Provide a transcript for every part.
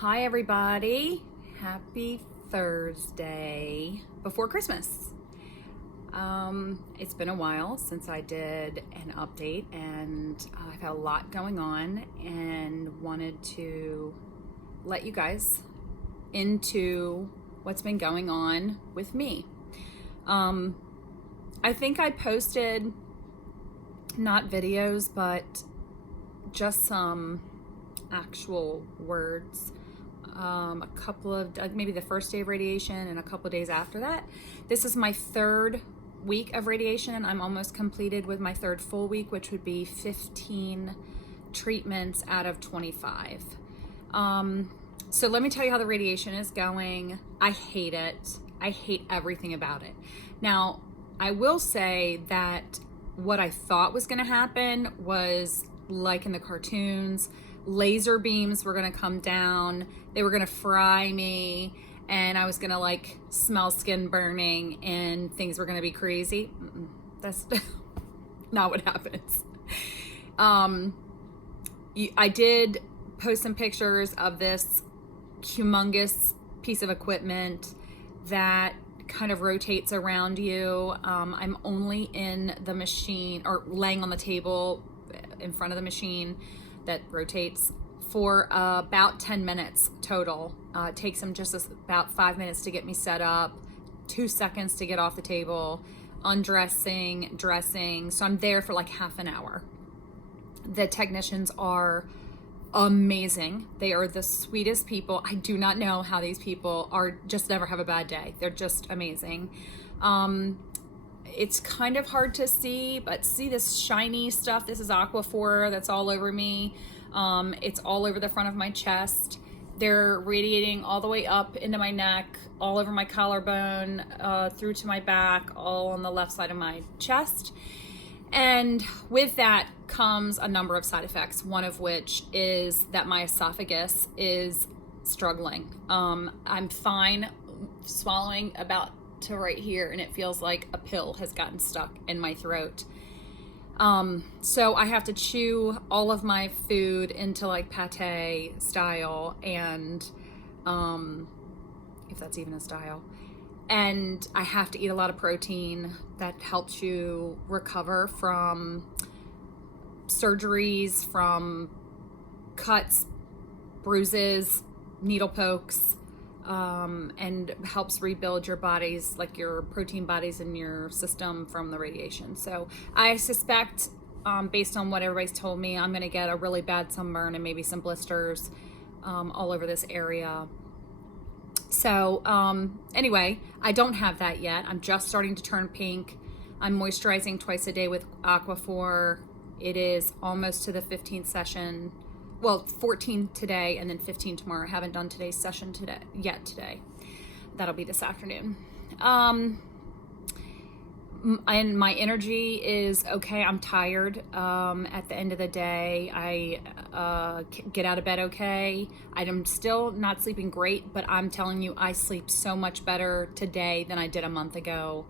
Hi everybody, happy Thursday before Christmas. It's been a while since I did an update and I've had a lot going on and wanted to let you guys into what's been going on with me. I think I posted not videos but just some actual words a couple of maybe the first day of radiation and a couple of days after that. This is my third week of radiation. I'm almost completed with my third full week, which would be 15 treatments out of 25. So let me tell you how the radiation is going. I hate it. I hate everything about it. Now, I will say that what I thought was going to happen was like in the cartoons, laser beams were going to come down, they were going to fry me, and I was going to like smell skin burning and things were going to be crazy. That's not what happens. I did post some pictures of this humongous piece of equipment that kind of rotates around you. I'm only in the machine or laying on the table in front of the machine that rotates for about 10 minutes total. It takes them just about 5 minutes to get me set up, 2 seconds to get off the table, undressing, dressing. So I'm there for like half an hour. The technicians are amazing. They are the sweetest people. I do not know how these people are, just never have a bad day. They're just amazing. It's kind of hard to see, but see this shiny stuff? This is Aquaphor that's all over me. It's all over the front of my chest. They're radiating all the way up into my neck, all over my collarbone, through to my back, all on the left side of my chest. And with that comes a number of side effects, one of which is that my esophagus is struggling. I'm fine swallowing about to right here, and it feels like a pill has gotten stuck in my throat. So I have to chew all of my food into like pate style, and if that's even a style, and I have to eat a lot of protein that helps you recover from surgeries, from cuts, bruises, needle pokes, and helps rebuild your bodies, like your protein bodies in your system from the radiation. So I suspect, based on what everybody's told me, I'm going to get a really bad sunburn and maybe some blisters all over this area. So anyway, I don't have that yet. I'm just starting to turn pink. I'm moisturizing twice a day with Aquaphor. It is almost to the 15th session. Well, 14 today and then 15 tomorrow. I haven't done today's session today. That'll be this afternoon. And my energy is okay. I'm tired at the end of the day. I get out of bed okay. I'm still not sleeping great, but I'm telling you, I sleep so much better today than I did a month ago.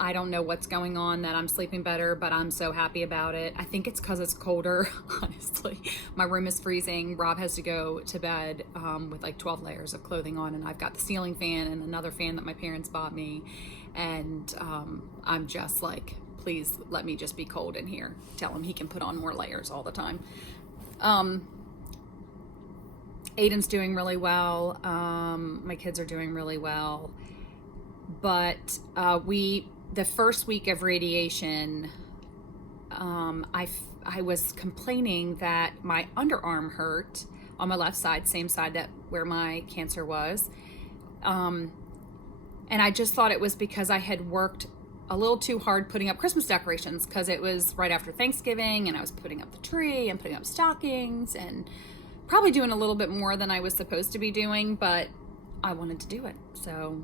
I don't know what's going on that I'm sleeping better, but I'm so happy about it. I think it's because it's colder, honestly. My room is freezing. Rob has to go to bed with like 12 layers of clothing on, and I've got the ceiling fan and another fan that my parents bought me. And I'm just like, please let me just be cold in here. Tell him he can put on more layers all the time. Aiden's doing really well. My kids are doing really well. But the first week of radiation, I was complaining that my underarm hurt on my left side, same side that where my cancer was. And I just thought it was because I had worked a little too hard putting up Christmas decorations, because it was right after Thanksgiving and I was putting up the tree and putting up stockings and probably doing a little bit more than I was supposed to be doing, but I wanted to do it, so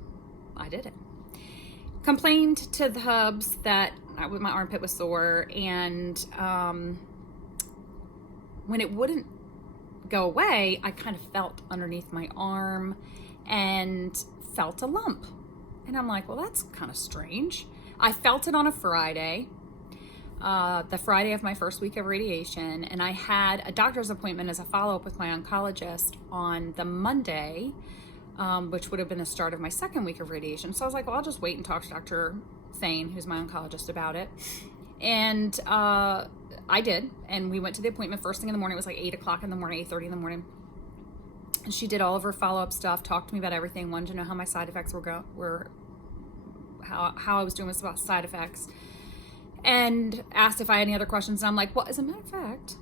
I did it. Complained to the hubs that my armpit was sore, and when it wouldn't go away, I kind of felt underneath my arm and felt a lump. And I'm like, well, that's kind of strange. I felt it on a Friday. the Friday of my first week of radiation, and I had a doctor's appointment as a follow-up with my oncologist on the Monday, which would have been the start of my second week of radiation. So I was like, well, I'll just wait and talk to Dr. Thane, who's my oncologist, about it. And I did, and we went to the appointment first thing in the morning. It was like 8 o'clock in the morning, 8:30 in the morning. And she did all of her follow-up stuff, talked to me about everything, wanted to know how my side effects were how I was doing with about side effects, and asked if I had any other questions. And I'm like, well, as a matter of fact,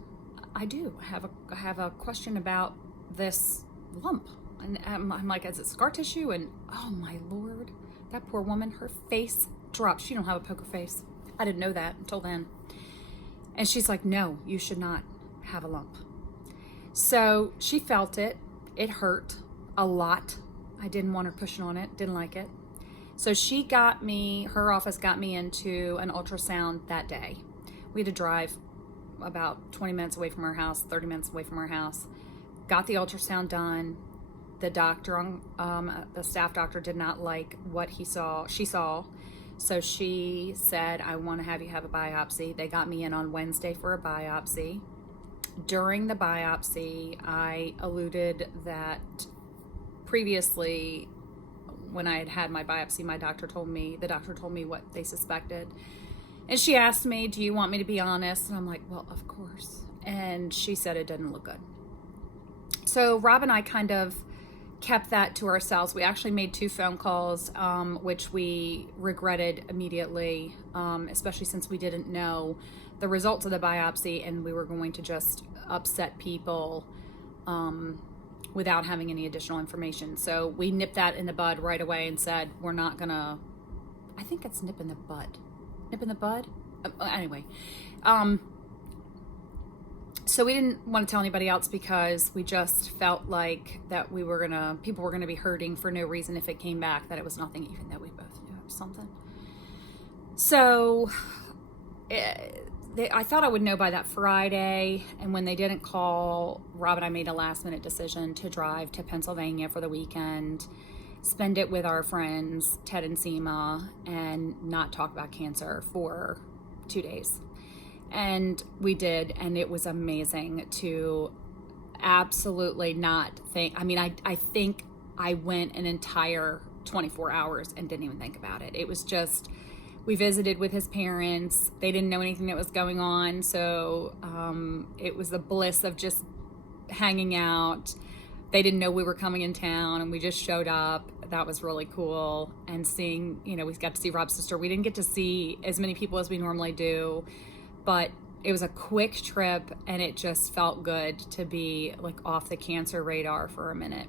I do have a question about this lump. And I'm like, is it scar tissue? And oh my Lord, that poor woman, her face dropped. She don't have a poker face. I didn't know that until then. And she's like, no, you should not have a lump. So she felt it. It hurt a lot. I didn't want her pushing on it, didn't like it. So her office got me into an ultrasound that day. We had to drive about 20 minutes away from our house, 30 minutes away from our house. Got the ultrasound done. The doctor, the staff doctor, did not like what she saw. So she said, I want to have you have a biopsy. They got me in on Wednesday for a biopsy. During the biopsy, I alluded that previously, when I had had my biopsy, the doctor told me what they suspected. And she asked me, do you want me to be honest? And I'm like, well, of course. And she said it didn't look good. So Rob and I kind of kept that to ourselves. We actually made 2 phone calls, which we regretted immediately, especially since we didn't know the results of the biopsy, and we were going to just upset people without having any additional information. So we nipped that in the bud right away and said, we're not gonna, I think it's nip in the bud. Nip in the bud? Anyway. So we didn't want to tell anybody else because we just felt like that people were gonna be hurting for no reason if it came back that it was nothing, even though we both knew it was something. So I thought I would know by that Friday, and when they didn't call, Rob and I made a last-minute decision to drive to Pennsylvania for the weekend, spend it with our friends, Ted and Seema, and not talk about cancer for 2 days. And we did, and it was amazing to absolutely not think. I mean, I think I went an entire 24 hours and didn't even think about it. It was just, we visited with his parents. They didn't know anything that was going on, so it was the bliss of just hanging out. They didn't know we were coming in town, and we just showed up. That was really cool. And seeing, we got to see Rob's sister. We didn't get to see as many people as we normally do, but it was a quick trip, and it just felt good to be like off the cancer radar for a minute.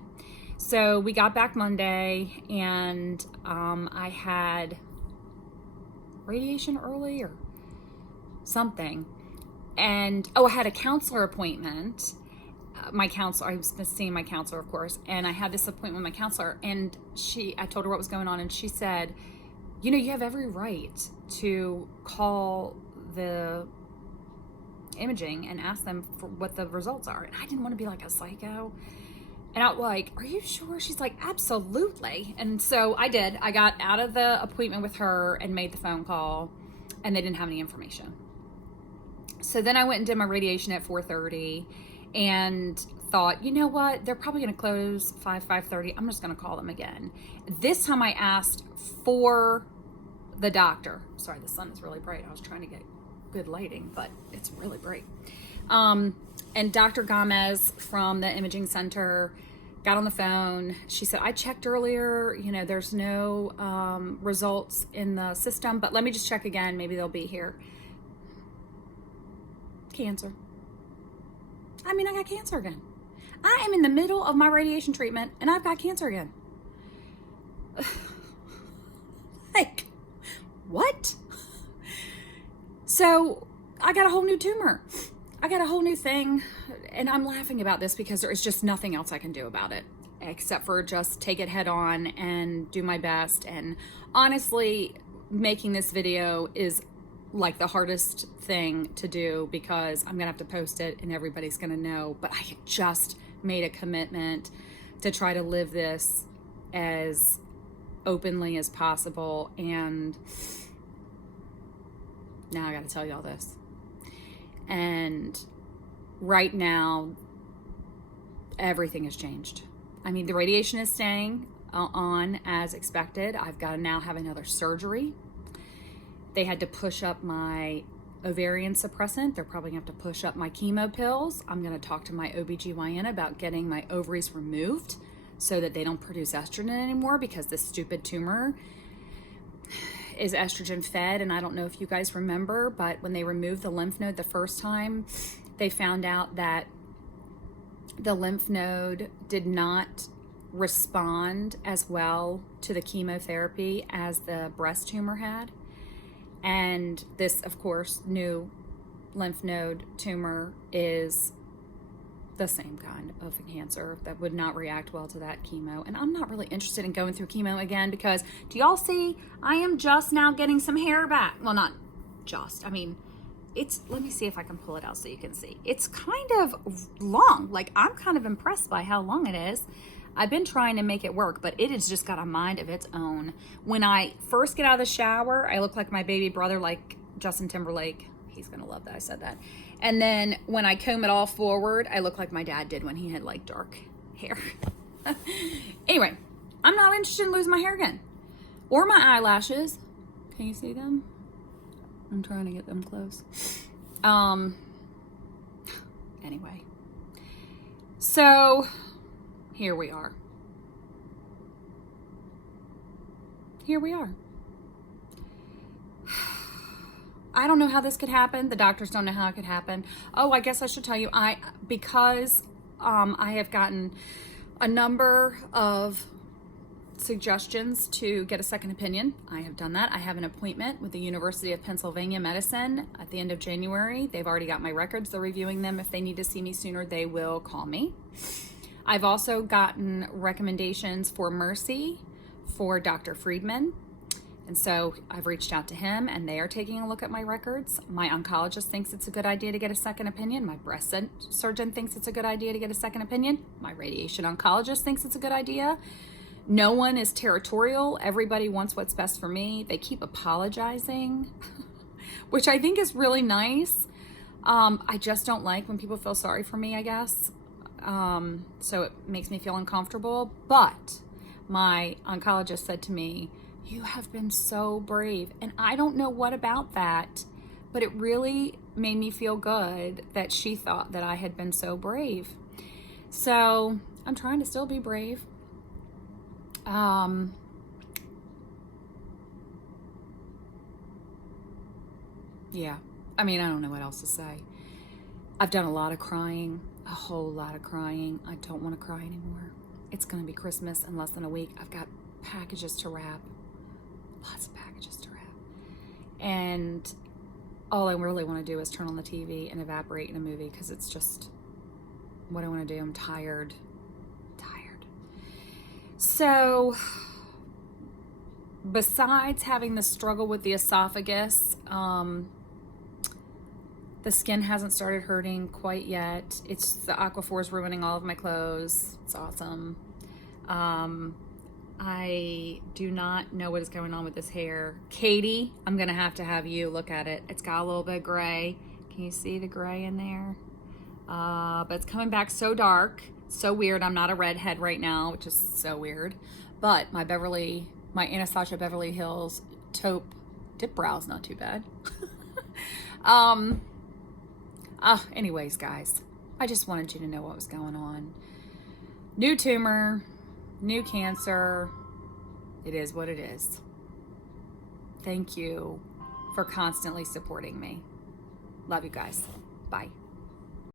So we got back Monday, and I had radiation early or something, and I had a counselor appointment. My counselor, I was seeing my counselor, of course, and I had this appointment with my counselor, and I told her what was going on, and she said, you have every right to call the imaging and ask them for what the results are. And I didn't want to be like a psycho. And I'm like, are you sure? She's like, absolutely. And so I did. I got out of the appointment with her and made the phone call, and they didn't have any information. So then I went and did my radiation at 4:30 and thought, you know what? They're probably going to close 5:30. I'm just going to call them again. This time I asked for the doctor. Sorry, the sun is really bright. I was trying to get good lighting, but it's really bright. And Dr. Gomez from the imaging center got on the phone. She said, I checked earlier, there's no results in the system, but let me just check again. Maybe they'll be here. Cancer. I got cancer again. I am in the middle of my radiation treatment, and I've got cancer again. Like, what? So I got a whole new tumor. I got a whole new thing, and I'm laughing about this because there is just nothing else I can do about it except for just take it head on and do my best. And honestly, making this video is like the hardest thing to do because I'm gonna have to post it and everybody's gonna know, but I just made a commitment to try to live this as openly as possible. And now I got to tell you all this. And right now, everything has changed. I mean, the radiation is staying on as expected. I've got to now have another surgery. They had to push up my ovarian suppressant. They're probably going to have to push up my chemo pills. I'm going to talk to my OBGYN about getting my ovaries removed so that they don't produce estrogen anymore, because this stupid tumor is estrogen fed. And I don't know if you guys remember, but when they removed the lymph node the first time, they found out that the lymph node did not respond as well to the chemotherapy as the breast tumor had. And this, of course, new lymph node tumor is the same kind of cancer that would not react well to that chemo. And I'm not really interested in going through chemo again, because do y'all see, I am just now getting some hair back. Well, not just, I mean, it's, let me see if I can pull it out so you can see. It's kind of long. Like, I'm kind of impressed by how long it is. I've been trying to make it work, but it has just got a mind of its own. When I first get out of the shower, I look like my baby brother, like Justin Timberlake. He's gonna love that I said that. And then when I comb it all forward, I look like my dad did when he had like dark hair. Anyway, I'm not interested in losing my hair again. Or my eyelashes. Can you see them? I'm trying to get them close. Anyway. So, here we are. Here we are. I don't know how this could happen. The doctors don't know how it could happen. Oh, I guess I should tell you, because I have gotten a number of suggestions to get a second opinion. I have done that. I have an appointment with the University of Pennsylvania Medicine at the end of January. They've already got my records. They're reviewing them. If they need to see me sooner, they will call me. I've also gotten recommendations for Mercy for Dr. Friedman. And so I've reached out to him, and they are taking a look at my records. My oncologist thinks it's a good idea to get a second opinion. My breast surgeon thinks it's a good idea to get a second opinion. My radiation oncologist thinks it's a good idea. No one is territorial. Everybody wants what's best for me. They keep apologizing, which I think is really nice. I just don't like when people feel sorry for me, I guess. So it makes me feel uncomfortable. But my oncologist said to me, "You have been so brave." And I don't know what about that, but it really made me feel good that she thought that I had been so brave. So I'm trying to still be brave. Yeah, I mean, I don't know what else to say. I've done a lot of crying, a whole lot of crying. I don't want to cry anymore. It's going to be Christmas in less than a week. I've got packages to wrap. Lots of packages to wrap. And all I really want to do is turn on the TV and evaporate in a movie, because it's just what I want to do. I'm tired. So, besides having the struggle with the esophagus, the skin hasn't started hurting quite yet. It's the Aquaphor's ruining all of my clothes. It's awesome. I do not know what is going on with this hair. Katie, I'm going to have you look at it. It's got a little bit of gray. Can you see the gray in there? But it's coming back so dark. So weird. I'm not a redhead right now, which is so weird. But my Anastasia Beverly Hills taupe dip brow is not too bad. Anyways, guys, I just wanted you to know what was going on. New tumor, new cancer. It is what it is. Thank you for constantly supporting me. Love you guys. Bye.